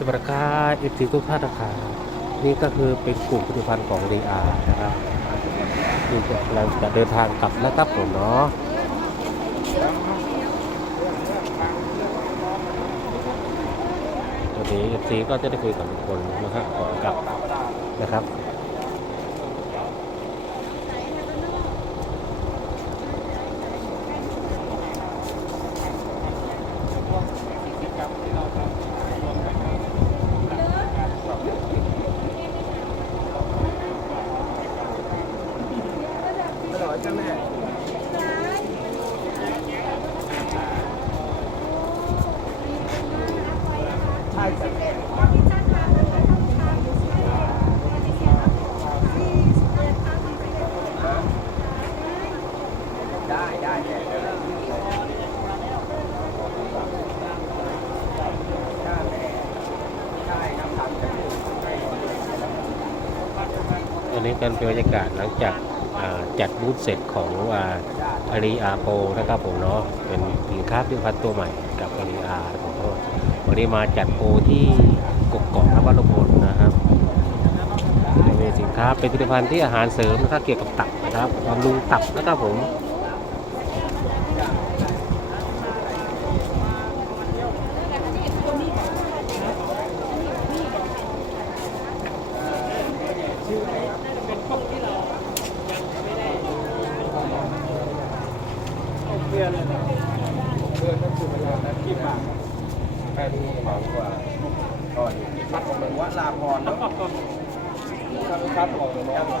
สวัสดีครับอีทีทุกท่านนะครับนี่ก็คือเป็นกลุ่มผลิตภัณฑ์ของรีอานะครับนี่เราจะเดินทางกลับนะครับผมเนาะวันนี้เอฟซีก็จะได้คุยกับทุกคนนะครับก่อนกลับนะครับ จ้าแม่ใช่จ้ะได้ได้แม่ใช่ครับถามจะพูดอันนี้เป็นบรรยากาศหลังจาก จัดบูธเสร็จของอารีอาโปนะครับผมเนาะเป็นสินค้าผลิตภัณฑ์ตัวใหม่กับอารีอาผมก็วันนี้มาจัดโปรที่กกอกนวัดลพลนะครับเป็นสินค้าเป็นผลิตภัณฑ์ที่อาหารเสริมนะครับเกี่ยวกับตับนะครับบำรุงตับนะครับผม เพื่อนเพื่อนก็คือเวลานั้นที่มาแปลดูมากว่าก่อนพัดของมันว่าลาพรแล้วก็ครับครับบอกเลยว่าอะ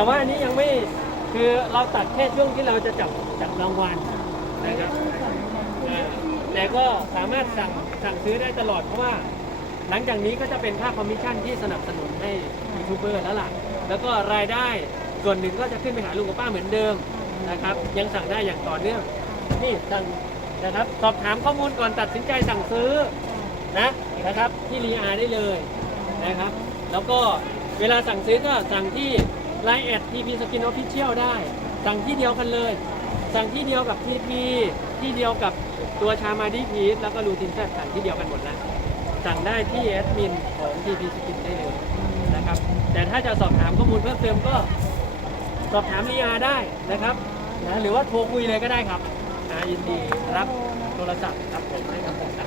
แต่ว่าอันนี้ยังไม่คือเราตัดแค่ช่วงที่เราจะจับจับรางวัลนะครับอ่าแต่ก็สามารถสั่งสั่งซื้อได้ตลอดเพราะว่า หลังจากนี้ก็จะเป็นค่าคอมมิชชั่นที่สนับสนุนให้ยูทูบเบอร์แล้วล่ะ แล้วก็รายได้ส่วนหนึ่งก็จะขึ้นไปหาลุงกับป้าเหมือนเดิมนะครับ ยังสั่งได้อย่างต่อเนื่องนี่สั่งนะครับ สอบถามข้อมูลก่อนตัดสินใจสั่งซื้อนะนะครับที่รีอาได้เลยนะครับ แล้วก็เวลาสั่งซื้อก็สั่งที่ Line แอด TP Skin Official ได้ สั่งที่เดียวกันเลย สั่งที่เดียวกับ TP ที่เดียวกับตัวชามาดีพีสแล้วก็ลูทินแซดสั่งที่เดียวกันหมดนะสั่งได้ที่แอดมินของ TP Skin ได้เลยนะครับ แต่ถ้าจะสอบถามข้อมูลเพิ่มเติมก็สอบถามรีอาได้นะครับนะหรือว่าโทรคุยเลยก็ได้ครับนะยินดีรับโทรศัพท์ครับผมให้คำปรึกษา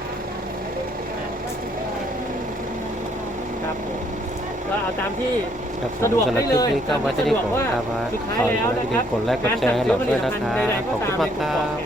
ครับผม ก็เอาตามที่ครับผมสะดวกสำหรับได้คเลลิปยนี้ก็ไว้ที่นี่ก่อนครับว่าสุดท้ายขอแล้วให้นะครับกดไลค์กดแชร์ให้เราด้วยนะครับขอบคุณมากครับ